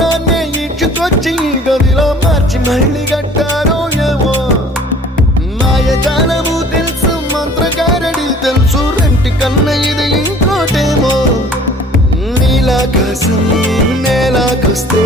ప్రాణాన్ని ఇచ్చుకొచ్చి గదిలో మార్చి మళ్ళీ కట్టారో ఏమో మాయజాలము తెలుసు మంత్రగారడి తెలుసు రెంటి కన్న ఇది ఇంకోటేమో నీలాకాశం నేలాకొస్తే